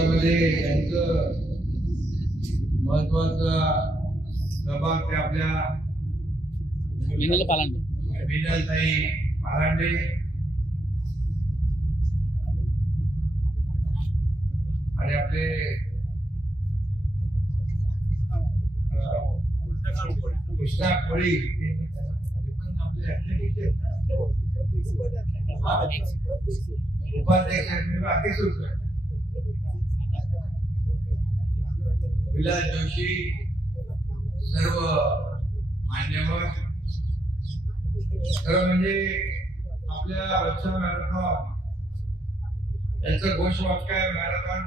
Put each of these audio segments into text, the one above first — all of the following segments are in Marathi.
यांचं महत्वाचा सहभाग ते आपल्या विनलताई पालांडे आणि आपले कृष्णा कोळी उपाध्यक्ष विलास जोशी, सर्व मान्यवर, खरं म्हणजे आपल्या वर्षा मॅरेथॉन याचं घोषवाक्य आहे मॅरेथॉन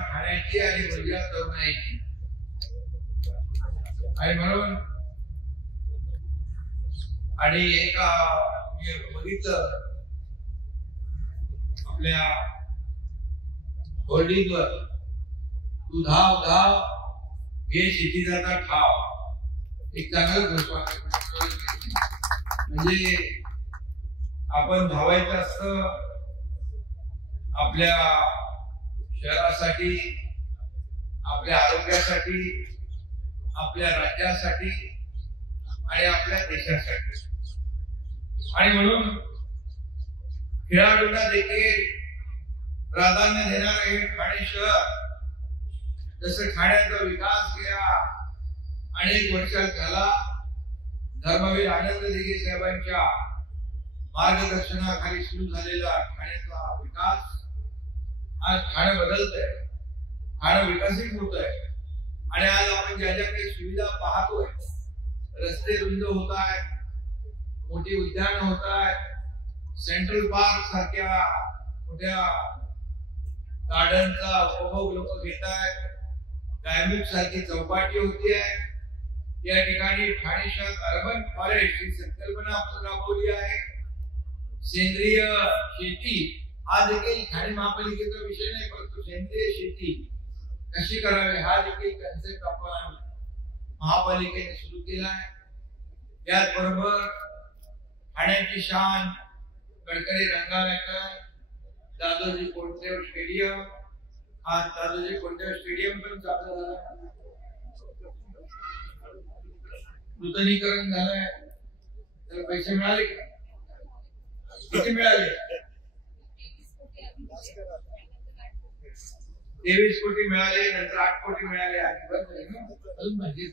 ठाण्याची आणि ऊर्जा तरुणाईची. आणि म्हणून आणि एका बघितलं आपल्या होर्डिंगवर तू धाव धाव घे क्षितिजाचा ठाव, एक चांगलं घोषवाक्य. म्हणजे आपण धावायचं असतं आपल्या शहरासाठी, आपल्या आरोग्यासाठी, आपल्या राज्यासाठी आणि आपल्या देशासाठी. आणि म्हणून खेळाडूंना देखील प्राधान्य देणारे हे ठाणे शहर, जसं ठाण्याचा विकास गेल्या अनेक वर्षात झाला, धर्मवीर आनंद दिघे साहेबांच्या मार्गदर्शनाखाली सुरू झालेला ठाण्याचा विकास आज ठाणे बदलतंय, ठाणे विकसित होत आहे. आणि आज आपण ज्या ज्या काही सुविधा पाहतोय, रस्ते रुंद होत आहेत, मोठी उद्यान होत आहेत, सेंट्रल पार्क सारख्या मोठ्या गार्डनचा उपभोग लोक घेत आहेत, गायमुख सारखी चौपाटी होती आहे. या ठिकाणी ठाणे शहर अर्बन फॉरेस्ट ही संकल्पना आपण राबवली आहे. सेंद्रिय शेती हा देखील ठाणे महापालिकेचा विषय नाही, परंतु सेंद्रिय शेती कशी करावी हा देखील कन्सेप्ट आपण महापालिकेने सुरू केला आहे. याचबरोबर ठाण्याची शान गडकरी रंगालयकर, दादोजी कोंडदेव स्टेडियम, हा दादोजी कोंडदेव स्टेडियम पण चालू झाला, नूतनीकरण झालंय. त्याला पैसे मिळाले का? किती मिळाले? 23 कोटी मिळाले, नंतर 8 कोटी मिळाले. अजून माहिती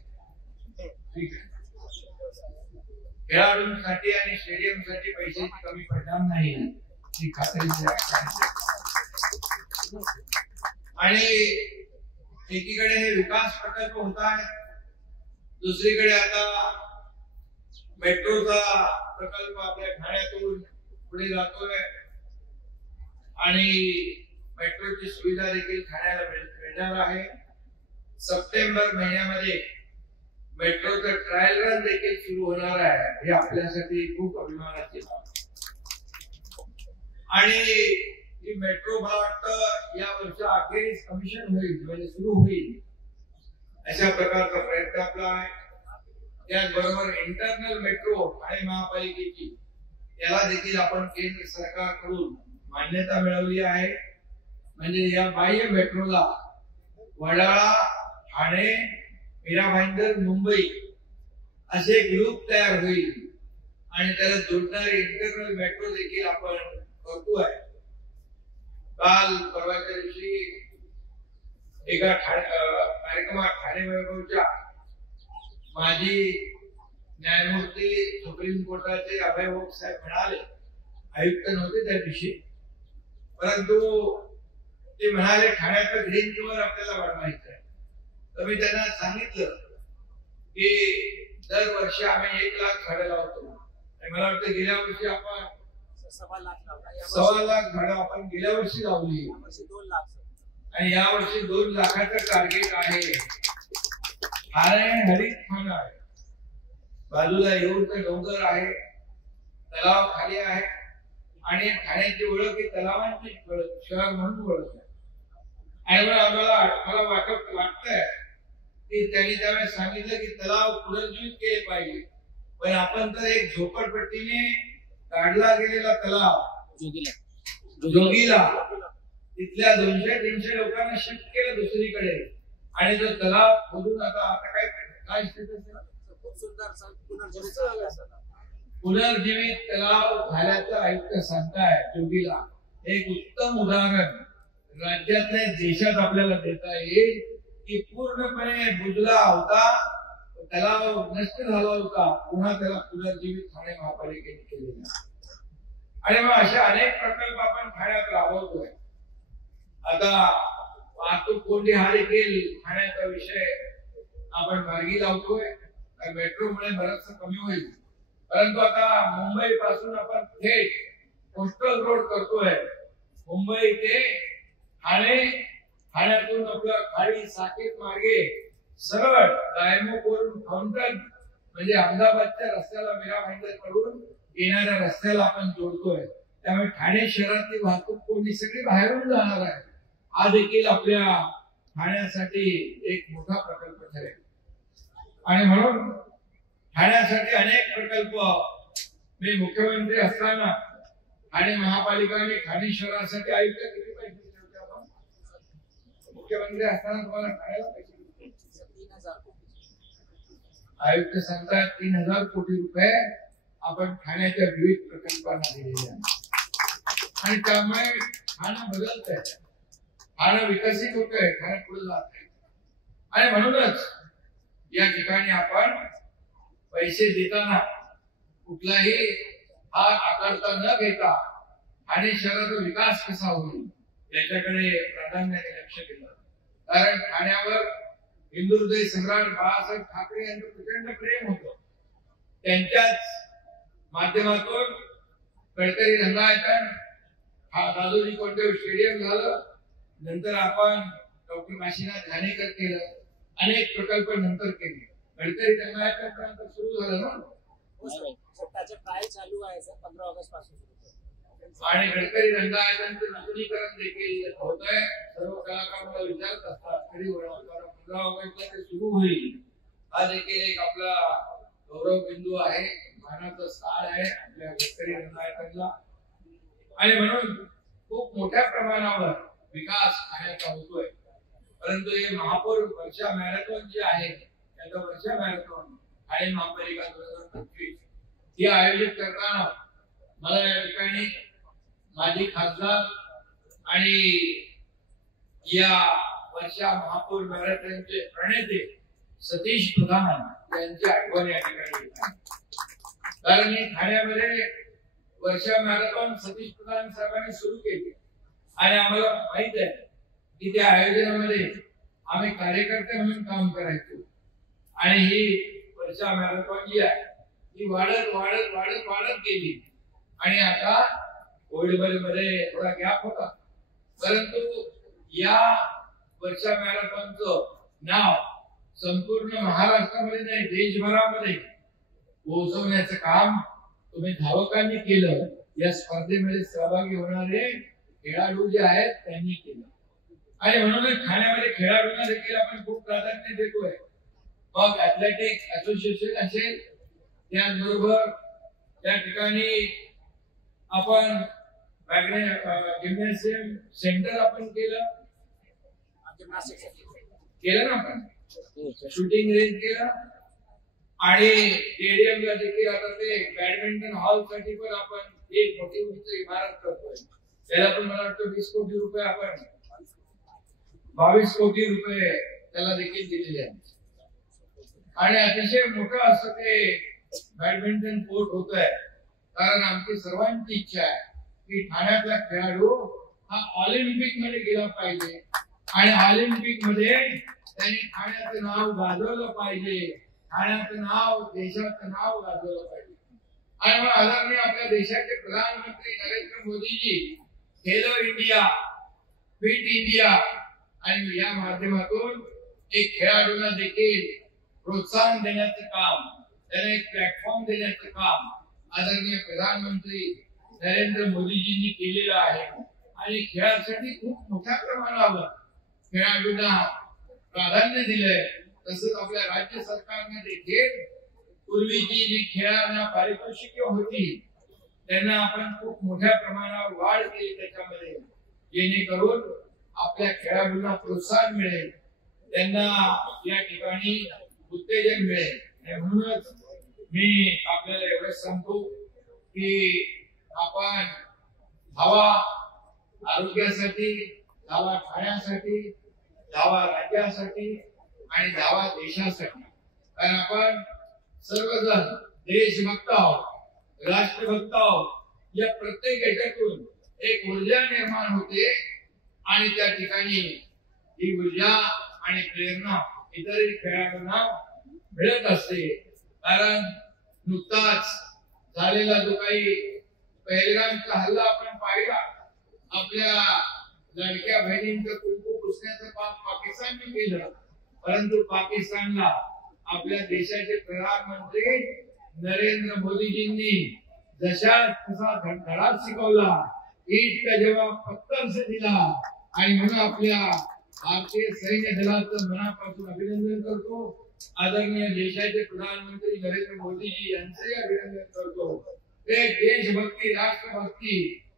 ठीक आहे. खेळाडूंसाठी आणि स्टेडियमसाठी पैशाची कमी पडणार नाही ही खात्री. आणि एकीकडे हे विकास प्रकल्प होत आहे, दुसरीकडे आता मेट्रोचा प्रकल्प आपल्या ठाण्यातून पुढे जातोय आणि मेट्रोची सुविधा देखील ठाण्याला मिळणार आहे. सप्टेंबर महिन्यामध्ये मेट्रोचं ट्रायल रन देखील सुरू होणार आहे. हे आपल्यासाठी खूप अभिमानाची बाब. आणि ही मेट्रो मला वाटतं या वर्षा अखेरीस कमिशन होईल, म्हणजे सुरू होईल अशा प्रकारचा प्रयत्न आपला आहे. त्याचबरोबर इंटरनल मेट्रो ठाणे महापालिकेची याला देखील आपण केंद्र सरकारकडून मान्यता मिळवली आहे. म्हणजे या बाह्य मेट्रोला वडाळा, ठाणे, मीरा भाईंदर, मुंबई असे एक लूप तयार होईल आणि त्याला जोडणारी इंटरनल मेट्रो देखील आपण करतोय. काल परवाच्या दिवशी एका कार्यक्रमात ठाणे वैभवच्या माजी न्यायमूर्ती सुप्रीम कोर्टाचे अभय ओक साहेब म्हणाले, आयुक्त नव्हते त्या दिवशी, परंतु ते म्हणाले ठाण्याचं ग्रीन रिव्हर आपल्याला वाढवायचं आहे. तर मी त्यांना सांगितलं की दरवर्षी आम्ही 1 लाख झाडं लावतो आणि मला वाटतं गेल्या वर्षी आपण 1.25 लाख झाडं आपण गेल्या वर्षी लावली आणि या वर्षी 2 लाखाचं टार्गेट आहे. ठाणे हरित ठाणं आहे, बाजूला येऊरचं डोंगर आहे, तलाव खाली आहे आणि ठाण्याची ओळख ही तलावांची शहर म्हणून ओळख आहे. आणि मला वाटतंय की त्यांनी त्यावेळेस सांगितलं की तलाव पुनर्जीवित केले पाहिजे, पण आपण तर एक झोपडपट्टीने काढला गेलेला तलाव जोगीला तिथल्या 200-300 लोकांना शिफ्ट केलं दुसरीकडे आणि तो तलाव खोदून आता काय काय खूप सुंदर पुनर्जीवित तलाव झाल्याचं आयुक्त सांगताय जोगीला एक उत्तम उदाहरण राज्यातल्या देशात आपल्याला देता येईल की पूर्णपणे बुजला होता तलाव नष्ट झाला होता पुन्हा त्याला पुनर्जीवित ठाणे महापालिकेने केलेला आणि मग अशा अनेक प्रकल्प आपण ठाण्यात राबवतोय. आता वाहतूक कोंडी हा देखील ठाण्याचा विषय आपण मार्गी लावतोय. मेट्रोमुळे बरंचसं कमी होईल परंतु आता मुंबई पासून आपण थेट कोस्टल रोड करतोय. मुंबई ते ठाणे ठाण्यातून आपलं खाडी साकेत मार्गे सरळ दायमुख वरून फाउंटन म्हणजे अहमदाबादच्या रस्त्याला मीरा भाईंदर कडून येणाऱ्या रस्त्याला आपण जोडतोय. त्यामुळे ठाणे शहरातली वाहतूक कोंडी सगळी बाहेरून जाणार आहे. हा देखील आपल्या ठाण्यासाठी एक मोठा प्रकल्प ठरेल आणि म्हणून ठाण्यासाठी अनेक प्रकल्प मी मुख्यमंत्री असताना ठाणे महापालिका आणि ठाणे शहरासाठी आयुक्त किती पैसे दिले होते आपण? मुख्यमंत्री असताना तुम्हाला ठाण्याला पैसे दिले 3,000 कोटी. आयुक्त सांगतात 3,000 कोटी रुपये आपण ठाण्याच्या विविध प्रकल्पांना दिलेले आहेत आणि त्यामुळे ठाणं बदलत आहे. ठाणं विकसित होत आहे. ठाणे पुढे जात आहे आणि म्हणूनच या ठिकाणी आपण पैसे देताना कुठलाही भाग आकारता न घेता ठाणे शहराचा विकास कसा होईल याच्याकडे प्राधान्याने लक्ष दिलं. कारण ठाण्यावर हिंदू हृदय सम्राट बाळासाहेब ठाकरे यांचं प्रचंड प्रेम होतं. त्यांच्याच माध्यमातून गडकरी रंगायतन दादोजी कोंडदेव स्टेडियम झालं. नंतर आपण डॉक्टर काशीनाथ घाणेकर केलं. अनेक प्रकल्प नंतर केले. गडकरी रंगायतन सुरू झालं ना ट्रायल चालू आहे 15 ऑगस्ट पासून आणि गडकरी रंगायतनचं नूतनीकरण देखील होत आहे. सर्व कलाकार मला विचारत असतात कधी होणार 15 ऑगस्टला ते सुरू होईल. हा देखील एक आपला गौरव बिंदू आहे. मानाचं स्थान आहे आपल्या गडकरी रंगायतनला आणि म्हणून खूप मोठ्या प्रमाणावर विकास ठाण्याचा होतोय. परंतु हे महापौर वर्षा मॅरेथॉन जे आहे त्याचा वर्षा मॅरेथॉन ठाणे महापालिका 2025 हे आयोजित करताना मला या ठिकाणी माजी खासदार आणि या वर्षा महापौर मॅरेथॉनचे प्रणेते सतीश प्रधान यांची आठवण या ठिकाणी येतात. कारण ही ठाण्यामध्ये वर्षा मॅरेथॉन सतीश प्रधान साहेबांनी सुरू केली आणि आम्हाला माहित आहे की त्या आयोजनामध्ये आम्ही कार्यकर्ते म्हणून काम करायचो आणि ही वर्षा मॅरेथॉन जी आहे ती वाढत वाढत वाढत वाढत गेली आणि आता कोविडमध्ये थोडा गॅप होता परंतु या वर्षा मॅरेथॉनचं नाव संपूर्ण महाराष्ट्रामध्ये नाही देशभरामध्ये पोहोचवण्याचं काम तुम्ही धावकांनी केलं. या स्पर्धेमध्ये सहभागी होणारे खेळाडू जे आहेत त्यांनी केलं आणि म्हणूनच ठाण्यामध्ये खेळाडूंना देखील आपण खूप प्राधान्य देतोय. मग ऍथलेटिक असोसिएशन असेल त्याचबरोबर त्या ठिकाणी आपण जिम्नॅशियम सेंटर आपण केलं ना आपण शूटिंग रेंज केलं आणि स्टेडियमला देखील आता ते बॅडमिंटन हॉल साठी पण आपण एक मोठी उंच इमारत करतोय. त्याला पण मला वाटतं 20 कोटी रुपये आपण 22 कोटी रुपये त्याला देखील दिलेले आहेत आणि अतिशय मोठं असं ते बॅडमिंटन कोर्ट होत आहे. कारण आमची सर्वांची इच्छा आहे की ठाण्यातला खेळाडू हा ऑलिम्पिक मध्ये गेला पाहिजे आणि ऑलिम्पिक मध्ये त्यांनी ठाण्याचं नाव गाजवलं पाहिजे. ठाण्याचं नाव देशाचं नाव गाजवलं पाहिजे आणि मग आदरणीय आपल्या देशाचे प्रधानमंत्री Narendra Modiji Khelo India fit India आणि या माध्यमातून एक खेळाडूंना देखील प्रोत्साहन देण्याचं काम त्यांना एक प्लॅटफॉर्म देण्याचं काम आदरणीय प्रधानमंत्री नरेंद्र मोदीजींनी केलेलं आहे आणि खेळासाठी खूप मोठ्या प्रमाणावर खेळाडूंना प्राधान्य दिलंय. तसंच आपल्या राज्य सरकारने देखील पूर्वीची जी खेळांना पारितोषिके होती त्यांना आपण खूप मोठ्या प्रमाणावर वाढ केली त्याच्यामध्ये जेणेकरून आपल्या खेळाडूंना प्रोत्साहन मिळेल, त्यांना या ठिकाणी उत्तेजन मिळेल. आणि म्हणूनच मी आपल्याला एवढंच सांगतो की आपण धावा आरोग्यासाठी, धावा खाण्यासाठी, धावा राज्यासाठी आणि धावा देशासाठी, कारण आपण सर्वजण देशभक्त आहोत, राष्ट्रभक्त आहोत. या प्रत्येक याच्यातून एक ऊर्जा निर्माण होते आणि त्या ठिकाणी ही ऊर्जा आणि प्रेरणा इतरही खेळाडूंना मिळत असते. कारण नुकताच झालेला जो काही पहलगामचा हल्ला आपण पाहिला, आपल्या लडक्या बहिणींचं कुंकू पुसण्याचं काम पाकिस्तानने केलं, परंतु पाकिस्तानला आपल्या देशाचे प्रधानमंत्री नरेंद्र मोदीजींनी जशा तसा धडा शिकवला, ईट का जवाब पत्थर से दिला. आणि म्हणून आपल्या भारतीय सैन्य दलाचं मनापासून अभिनंदन करतो. आदरणीय देशाचे प्रधानमंत्री नरेंद्र मोदीजी यांचंही अभिनंदन करतो. ते देशभक्ती, राष्ट्रभक्ती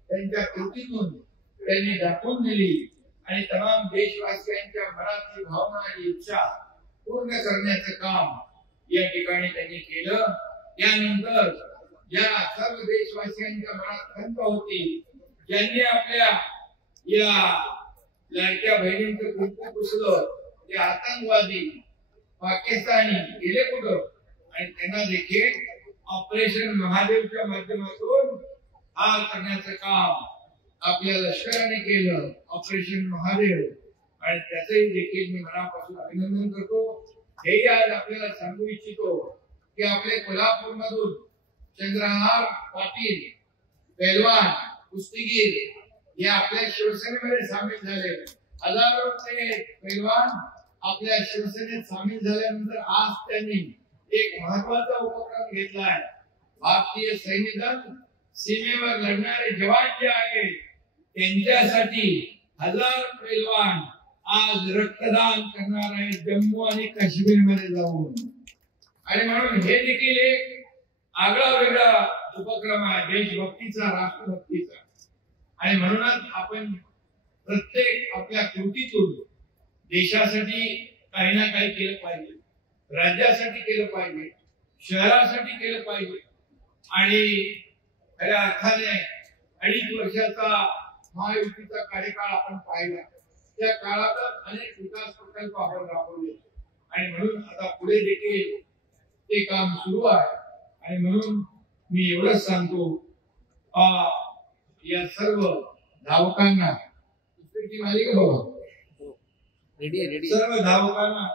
त्यांच्या कृतीतून त्यांनी दाखवून दिली आणि तमाम देशवासियांच्या मनातली भावना आणि इच्छा पूर्ण करण्याचं काम या ठिकाणी त्यांनी केलं. त्यानंतर या सर्व देशवासियांच्या मनात खंत होती, ज्यांनी आपल्या या लाडक्या बहिणींचं कुंकू पुसलं, ते आतंकवादी पाकिस्तानी गेले कुठं, आणि त्यांना देखील ऑपरेशन महादेवच्या माध्यमातून हाल करण्याचं काम आपल्या लष्कराने केलं, ऑपरेशन महादेव. आणि त्याचंही देखील मी मनापासून अभिनंदन करतो. हेही आज आपल्याला सांगू इच्छितो की आपले कोल्हापूर मधून चंद्रहार पाटील पैलवान कुस्तीगीर हे आपल्या शिवसेनेमध्ये सामील झाले. हजारो ते पैलवान आपल्या शिवसेनेत सामील झाल्यानंतर आज त्यांनी एक महत्वाचा उपक्रम घेतला आहे. भारतीय सैन्य दल सीमेवर लढणारे जवान जे आहेत त्यांच्यासाठी हजार पैलवान आज रक्तदान करणार आहेत जम्मू आणि काश्मीर मध्ये जाऊन. आणि म्हणून हे देखील एक आगळा वेगळा उपक्रम आहे देशभक्तीचा, राष्ट्रभक्तीचा. आणि म्हणूनच आपण प्रत्येक आपल्या कृतीतून देशासाठी काही ना काही केलं पाहिजे, राज्यासाठी केलं पाहिजे, शहरासाठी केलं पाहिजे. आणि खऱ्या अर्थाने 2.5 वर्षाचा महायुतीचा कार्यकाळ आपण पाहिला. त्या काळात अनेक विकास प्रकल्प आपण राबवले आणि म्हणून आता पुढे देखील ते काम सुरू आहे. आणि म्हणून मी एवढंच सांगतो या सर्व धावकांना, सर्व धावकांना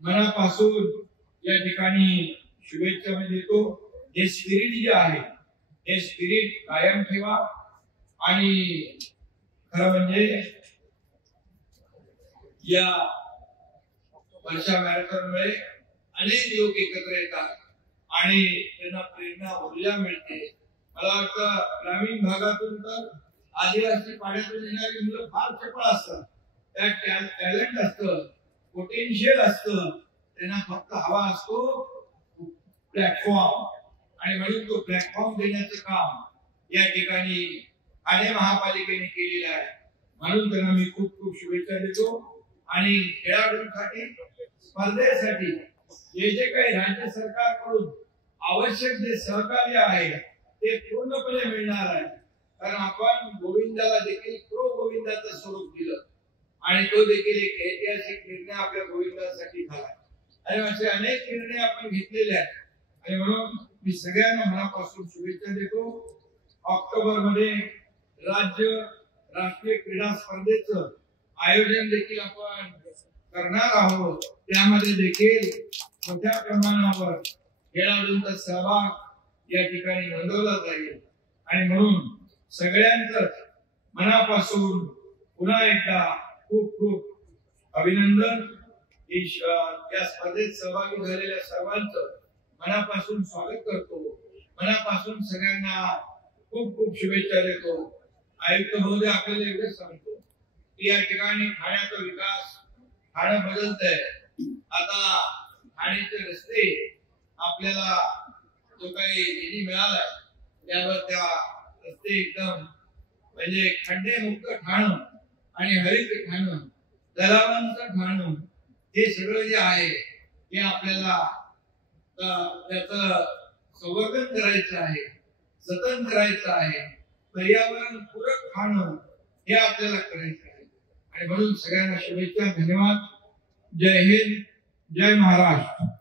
मनापासून या ठिकाणी शुभेच्छा मी देतो. हे स्पिरिट जे आहे हे स्पिरिट कायम ठेवा. आणि खरं म्हणजे या वर्षा मॅरेथॉनमुळे अनेक लोक एकत्र येतात आणि त्यांना प्रेरणा, ऊर्जा मिळते. मला वाटतं ग्रामीण भागातून तर आदिवासी पाड्यातून येणारी मुलं फार चपळ असतात, त्यात टॅलेंट असतं, पोटेन्शियल असतं, त्यांना फक्त हवा असतो प्लॅटफॉर्म. आणि म्हणून तो प्लॅटफॉर्म देण्याचं काम या ठिकाणी ठाणे महापालिकेने केलेलं आहे. म्हणून त्यांना मी खूप खूप शुभेच्छा देतो. आणि खेळाडूंसाठी, स्पर्धेसाठी जे काही राज्य सरकारकडून आवश्यक जे सहकार्य आहे ते पूर्णपणे मिळणार आहे. कारण आपण गोविंदाला देखील प्रो गोविंदाचं स्वरूप दिलं आणि तो देखील एक ऐतिहासिक निर्णय आपल्या गोविंदासाठी झाला. आणि असे अनेक निर्णय आपण घेतलेले आहेत. आणि म्हणून मी सगळ्यांना मनापासून शुभेच्छा देतो. ऑक्टोबर मध्ये राष्ट्रीय क्रीडा स्पर्धेचं आयोजन देखील आपण करणार आहोत. त्यामध्ये देखील मोठ्या प्रमाणावर खेळाडूंचा सहभाग या ठिकाणी नोंदवला जाईल. आणि म्हणून सगळ्यांचं मनापासून पुन्हा एकदा खूप खूप अभिनंदन. या स्पर्धेत सहभागी झालेल्या सर्वांचं मनापासून स्वागत करतो. मनापासून सगळ्यांना खूप खूप शुभेच्छा देतो. आयुक्त महोदय आपल्याला एवढंच सांगतो की या ठिकाणी ठाण्याचा विकास, ठाणं बदलत आहे. आता ठाण्याचे रस्ते आपल्याला जो काही निधी मिळालाय त्यावर त्या रस्ते एकदम म्हणजे खड्डे मुक्त ठाणं आणि हरित खाणं, तलावांचं खाणं, हे सगळं जे आहे हे आपल्याला त्याचं संवर्धन करायचं आहे, जतन करायचं आहे, पर्यावरण पूरक खाणं हे आपल्याला करायचं आहे. आणि म्हणून सगळ्यांना शुभेच्छा, धन्यवाद. जय हिंद, जय महाराष्ट्र.